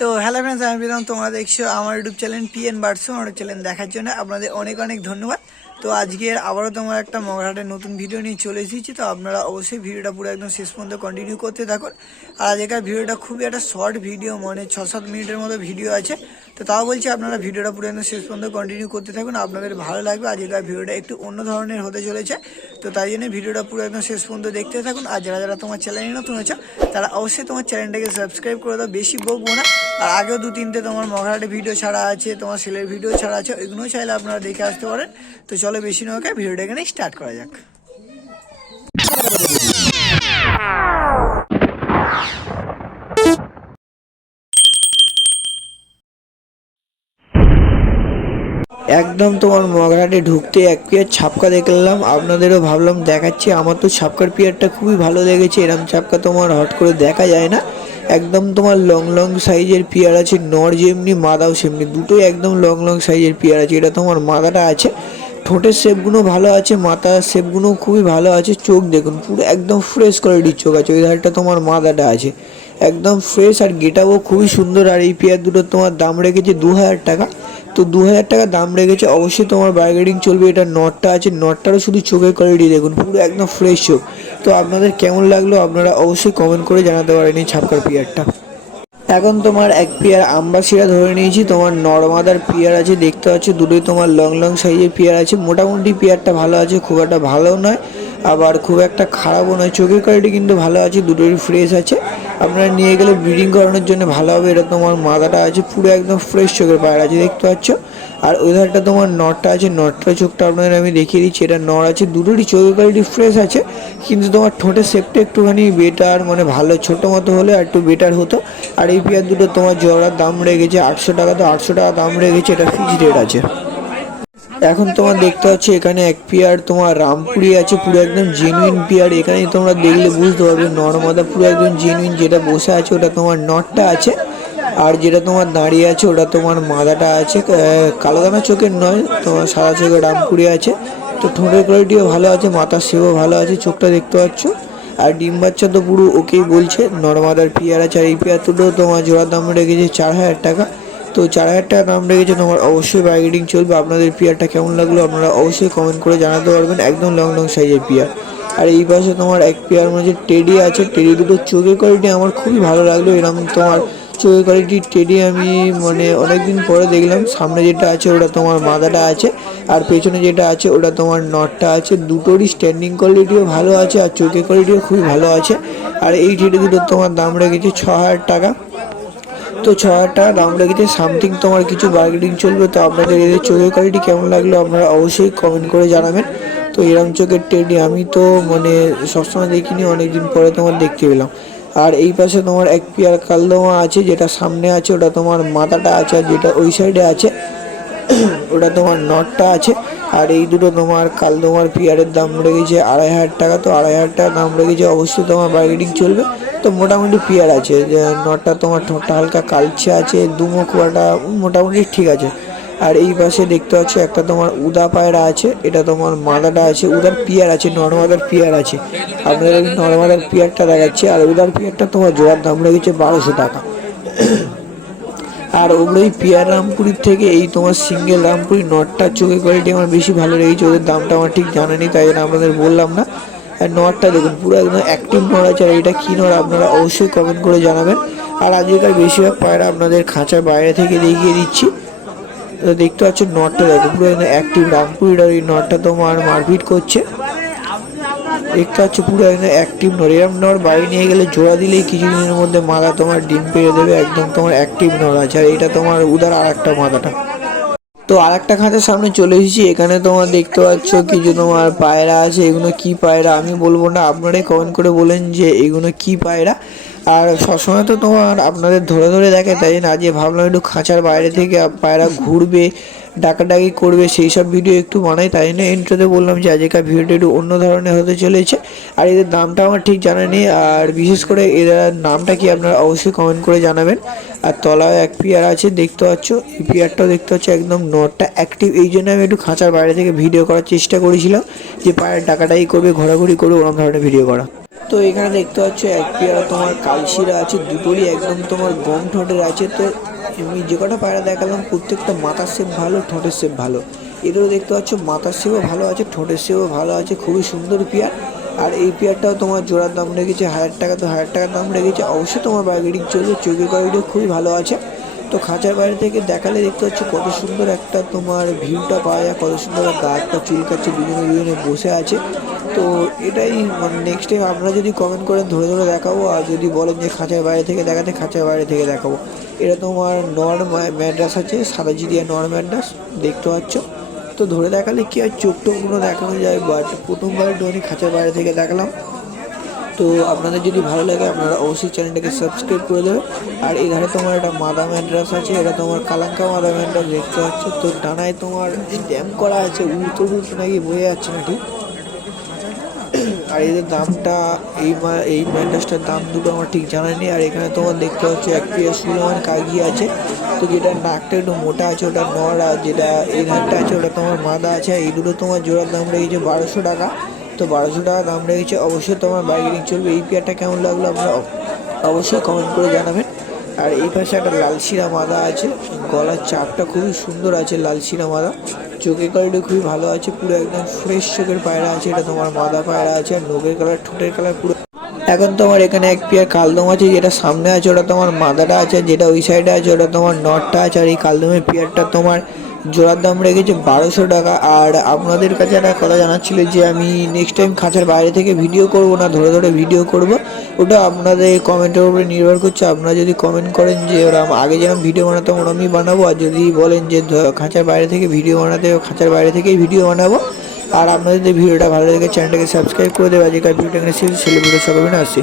তো hello friends, আমি প্রীতম। তোমরা দেখছো আমার ইউটিউব চ্যানেল পিএন বার্ডস। আমার চ্যানেল দেখার জন্য আপনাদের অনেক অনেক ধন্যবাদ। তো আজকের আবারও তোমার একটা মগরাহাটের নতুন ভিডিও নিয়ে চলে এসেছি। তো আপনারা অবশ্যই ভিডিওটা পুরো একদম শেষ পর্যন্ত কন্টিনিউ করতে থাকুন। আর আজকের ভিডিওটা খুবই একটা শর্ট ভিডিও, মানে 6-7 মিনিটের মতো ভিডিও আছে। তো তাও বলছি আপনারা ভিডিওটা পুরো একদম শেষ পর্যন্ত কন্টিনিউ করতে থাকুন, আপনাদের ভালো লাগবে। আজকের ভিডিওটা একটু অন্য ধরনের হতে চলেছে, তো তাই জন্য ভিডিওটা পুরো একদম শেষ পর্যন্ত দেখতে থাকুন। আর যারা যারা তোমার চ্যানেলে নতুন হচ্ছে তারা অবশ্যই তোমার চ্যানেলটাকে সাবস্ক্রাইব করে দাও, বেশি বকবো না। আর আগেও 2-3টে তোমার মগরাহাটের ভিডিও ছাড়া আছে, তোমার সেলের ভিডিও ছাড়া আছে, ওইগুলোও চাইলে আপনারা দেখে আসতে পারেন। তো চলো বেশি নয়, ভিডিওটা এখানে স্টার্ট করা যাক। একদম তোমার মগরাহাটে ঢুকতে এক পেয়ার ছাপকা দেখলাম, আপনাদেরও ভাবলাম দেখাচ্ছি। আমার তো ছাপকার পেয়ারটা খুবই ভালো লেগেছে। এরম ছাপকা তোমার হট করে দেখা যায় না। একদম তোমার লং লং সাইজের পেয়ার আছে, নর যেমনি মাদাও সেমনি, দুটোই একদম লং লং সাইজের পেয়ার আছে। এটা তোমার মাদাটা আছে, ঠোঁটের শেপগুলো ভালো আছে, মাথার শেপগুলো খুবই ভালো আছে। চোখ দেখুন পুরো একদম ফ্রেশ কোয়ালিটির চোখ আছে। ওই ধারটা তোমার মাদাটা আছে একদম ফ্রেশ, আর গেটাও খুবই সুন্দর। আর এই পেয়ার দুটো তোমার দাম রেখেছে 2000 টাকা। তো 2000 টাকা দাম রেখেছে, অবশ্যই তোমার বার্গেনিং চলবে। এটা নটটা আছে, নটটারও শুধু চোখের কোয়ালিটি দেখুন, পুরো একদম ফ্রেশ চোখ। তো আপনাদের কেমন লাগলো আপনারা অবশ্যই কমেন্ট করে জানাতে পারেন এই ছাপকার পেয়ারটা। এখন তোমার এক পেয়ার আম্বাসিরা ধরে নিয়েছি, তোমার নর্মাদার পেয়ার আছে, দেখতে পাচ্ছ দুটোই তোমার লং লং সাইজের পেয়ার আছে। মোটামুটি পেয়ারটা ভালো আছে, খুব একটা ভালো নয় আবার খুব একটা খারাপও নয়। চোখের কোয়ালিটি কিন্তু ভালো আছে, দুটোই ফ্রেশ আছে। আপনারা নিয়ে গেলে ব্রিডিং করানোর জন্য ভালো হবে। এটা তোমার মাদাটা আছে, পুরো একদম ফ্রেশ চোখের পায়রা আছে, দেখতে পাচ্ছ। আর ওই ধারটা তোমার নটটা আছে, নটটার চোখটা আপনাদের আমি দেখিয়ে দিচ্ছি। এটা নর আছে, দুটোরই চোখের কোয়ালিটি ফ্রেশ আছে, কিন্তু তোমার ঠোঁটের শেপটা একটুখানি বেটার, মানে ভালো ছোটো মতো হলে আর একটু বেটার হতো। আর এই পেয়ার দুটো তোমার জোড়ার দাম রেখেছে 800 টাকা। তো 800 টাকা দাম রেখেছে, এটা ফিক্সড রেট আছে। এখন তোমার দেখতে পাচ্ছ এখানে এক পেয়ার তোমার রামপুরি আছে, পুরো একদম জেনুইন পেয়ার। এখানে তোমরা দেখলে বুঝতে পারবে নর্মাদা পুরো একদম জেনুইন। যেটা বসে আছে ওটা তোমার নটটা আছে, আর যেটা তোমার দাঁড়িয়ে আছে ওটা তোমার মাদাটা আছে। কালো দানা চোখের নয়, তোমার সাদা চোখের রামপুরি আছে। তো ঠোঁটের কোয়ালিটিও ভালো আছে, মাথার সেবও ভালো আছে, চোখটা দেখতে পাচ্ছ। আর ডিম বাচ্চা তো পুরো ওকেই বলছে। নর্মাদার পেয়ার আছে, আর এই পেয়ার দুটো তোমার জোড়ার দাম রেখেছে 4000 টাকা। তো 4000 টাকা দাম রেখেছে, তোমার অবশ্যই বার্গেনিং চলবে। আপনাদের পেয়ারটা কেমন লাগলো আপনারা অবশ্যই কমেন্ট করে জানাতে পারবেন। একদম লং লং সাইজের পেয়ার। আর এই পাশে তোমার এক পেয়ার মধ্যে টেডি আছে, টেডি দুটো চোখের কোয়ালিটি আমার খুবই ভালো লাগলো। এরকম তোমার চোখের কোয়ালিটি টেডি আমি মানে অনেকদিন পরে দেখলাম। সামনে যেটা আছে ওটা তোমার মাদাটা আছে, আর পেছনে যেটা আছে ওটা তোমার নটটা আছে। দুটোরই স্ট্যান্ডিং কোয়ালিটিও ভালো আছে, আর চোখের কোয়ালিটিও খুবই ভালো আছে। আর এই টেডি দুটোর তোমার দাম রেখেছে 6000 টাকা। তো 6000 টাকা দাম রেখেছে, সামথিং তোমার কিছু বার্গেনিং চলবে। তো আপনাদের এদের চোখের কোয়ালিটি কেমন লাগলো আপনারা অবশ্যই কমেন্ট করে জানাবেন। তো এরম চোখের টেডি আমি তো মানে সবসময় দেখিনি, অনেকদিন পরে তোমার দেখতে পেলাম। আর এই পাশে তোমার এক পেয়ার কালদমা আছে, যেটা সামনে আছে ওটা তোমার মাথাটা আছে, আর যেটা ওই সাইডে আছে ওটা তোমার নটটা আছে। আর এই দুটো তোমার কালদমার পেয়ারের দাম রেখেছে 2500 টাকা। তো 2500 টাকা দাম রেখেছে, অবশ্যই তোমার বার্গেনিং চলবে। তো মোটামুটি পেয়ার আছে, যে নটটা তোমার ঠোঁটটা হালকা কালচে আছে, দুমো কুয়াটা মোটামুটি ঠিক আছে। আর এই পাশে দেখতে পাচ্ছ একটা তোমার উদা পায়রা আছে, এটা তোমার মাদাটা আছে। উদার পিয়ার আছে, নর্মাদার পিয়ার আছে। আপনাদের আমি নর্মাদার পিয়ারটা দেখাচ্ছি। আর উদার পিয়ারটা তোমার জোড়ার দাম রেখেছে 1200 টাকা। আর ওগুলোই পিয়ার রামপুরির থেকে এই তোমার সিঙ্গেল রামপুরি নটটার চোখের কোয়ালিটি আমার বেশি ভালো লেগেছে। ওদের দামটা আমার ঠিক জানা নেই, তাই জন্য আপনাদের বললাম না। আর নটটা দেখুন পুরো একদম অ্যাক্টিভ নড় আছে। আর এটা কী নড় আপনারা অবশ্যই কমেন্ট করে জানাবেন। আর আজকাল বেশিরভাগ পায়রা আপনাদের খাঁচার বাইরে থেকে দেখিয়ে দিচ্ছি। তো দেখতে পাচ্ছ নটটা দেখুন পুরো একদম অ্যাক্টিভ রামপুরির। আর এই নটটা তোমার মারপিট করছে, দেখতে পাচ্ছ পুরো একদম অ্যাক্টিভ নর। এরম নর বাড়ি নিয়ে গেলে জোড়া দিলেই কিছুদিনের মধ্যে মাদা তোমার ডিম পেড়ে দেবে। একদম তোমার অ্যাক্টিভ নর আছে। আর এটা তোমার উদার আর একটা মাদাটা। তো আর একটা খাঁচার সামনে চলে এসেছি। এখানে তোমার দেখতে পাচ্ছ কিছু তোমার পায়রা আছে। এগুলো কি পায়রা আমি বলবো না, আপনারাই কমেন্ট করে বলেন যে এগুলো কি পায়রা। আর সবসময় তো তোমার আপনাদের ধরে ধরে দেখে, তাই জন্য আজকে ভাবলাম একটু খাঁচার বাইরে থেকে পায়রা ঘুরবে, ডাকাডাকি করবে, সেই সব ভিডিও একটু বানাই। তাই জন্য ইন্ট্রোতে বললাম যে আজকের ভিডিওটা একটু অন্য ধরনের হতে চলেছে। আর এদের দামটা আমার ঠিক জানা নেই, আর বিশেষ করে এদের নামটা কি আপনারা অবশ্যই কমেন্ট করে জানাবেন। আর তলায় এক পেয়ার আছে, দেখতে পাচ্ছ এই পেয়ারটাও দেখতে পাচ্ছ একদম নটটা অ্যাক্টিভ। এই জন্য আমি একটু খাঁচার বাইরে থেকে ভিডিও করার চেষ্টা করেছিলাম, যে পায়ের ডাকাডাকি করবে, ঘোরাঘুরি করবে, ওরকম ধরনের ভিডিও করা। তো এখানে দেখতে পাচ্ছ এক পেয়ারা তোমার কালশিরা আছে, দুটোরই একদম তোমার গম ঠোঁটের আছে। তো আমি যে কটা পায়রা দেখালাম প্রত্যেকটা মাথার শেপ ভালো, ঠোঁটের শেপ ভালো। এদেরও দেখতে পাচ্ছ মাথার শেপও ভালো আছে, ঠোঁটের শেপও ভালো আছে, খুবই সুন্দর পেয়ার। আর এই পেয়ারটাও তোমার জোড়ার দাম রেখেছে 1000 টাকা। তো 1000 টাকার দাম রেখেছে, অবশ্যই তোমার বার্গেনিং চলবে। চোখের কোয়ালিটিও খুবই ভালো আছে। তো খাঁচার বাইরে থেকে দেখালে দেখতে পাচ্ছ কত সুন্দর একটা তোমার ভিউটা পাওয়া যায়, কত সুন্দর গাছটা চুলকাচ্ছে, দুজনে বসে আছে। তো এটাই মানে নেক্সট টাইম আপনারা যদি কমেন্ট করেন ধরে ধরে দেখাবো, আর যদি বলেন যে খাঁচার বাইরে থেকে দেখাতে খাঁচার বাইরে থেকে দেখাবো। এটা তোমার নর ম্যাড্রাস আছে, সাদা জিরিয়া নর ম্যাড্রাস দেখতে পাচ্ছ। তো ধরে দেখালে কি আর চোখ টোকগুলো দেখানো যায়, বাট প্রথমবার একটুখানি খাঁচার বাইরে থেকে দেখালাম। তো আপনাদের যদি ভালো লাগে আপনারা অবশ্যই চ্যানেলটাকে সাবস্ক্রাইব করে দেবে। আর এই ধারে তোমার একটা মাদা ম্যাড্রাস আছে, এটা তোমার কালাঙ্কা মাদা ম্যাড্রাস দেখতে পাচ্ছ। তো ডানায় তোমার স্ট্যাম্প করা আছে, উল্টো উল্টো নাকি বয়ে যাচ্ছে না ঠিক। আর এদের দামটা এই ম্যাড্রাসটার দাম দুটো আমার ঠিক জানা নেই। আর এখানে তোমার দেখতে পাচ্ছ এক পেয়ার সুলেমান কাগি আছে। তো যেটা নাকটা একটু মোটা আছে ওটা নর, আর যেটা এই ধারটা আছে ওটা তোমার মাদা আছে। এই দুটো তোমার জোড়ার দাম রেখেছে 1200 টাকা। তো 1200 টাকা দাম রেখেছে, অবশ্যই তোমার বার্গেনিং চলবে। এই পেয়ারটা কেমন লাগলো আপনারা অবশ্যই কমেন্ট করে জানাবেন। আর এই পাশে একটা লালশিরা মাদা আছে, গলার চাপটা খুবই সুন্দর আছে লালশিরা মাদা, চোখের কোয়ালিটি খুবই ভালো আছে, পুরো একদম ফ্রেশ চোখের পায়রা আছে। এটা তোমার মাদা পায়রা আছে, আর নখের কালার ঠোঁটের কালার পুরো। এখন তোমার এখানে এক পেয়ার কালদম আছে, যেটা সামনে আছে ওটা তোমার মাদাটা আছে, যেটা ওই সাইডে আছে ওটা তোমার নটটা আছে। আর এই কালদমের পেয়ারটা তোমার জোড়ার দাম রেখেছে 1200 টাকা। আর আপনাদের কাছে একটা কথা জানাচ্ছিল যে আমি নেক্সট টাইম খাঁচার বাইরে থেকে ভিডিও করব না ধরে ধরে ভিডিও করব, ওটা আপনাদের কমেন্টের উপরে নির্ভর করছে। আপনারা যদি কমেন্ট করেন যে ওরা আগে যেরকম ভিডিও বানাতাম ওরমই বানাবো, আর যদি বলেন যে খাঁচার বাইরে থেকে ভিডিও বানাতে, খাঁচার বাইরে থেকেই ভিডিও বানাবো। আর আপনাদের যদি ভিডিওটা ভালো লাগে চ্যানেলটাকে সাবস্ক্রাইব করে দেবে। আজকের ভিডিওটা এখানে শেষ, সেলিব্রিটি সকলে আসছে।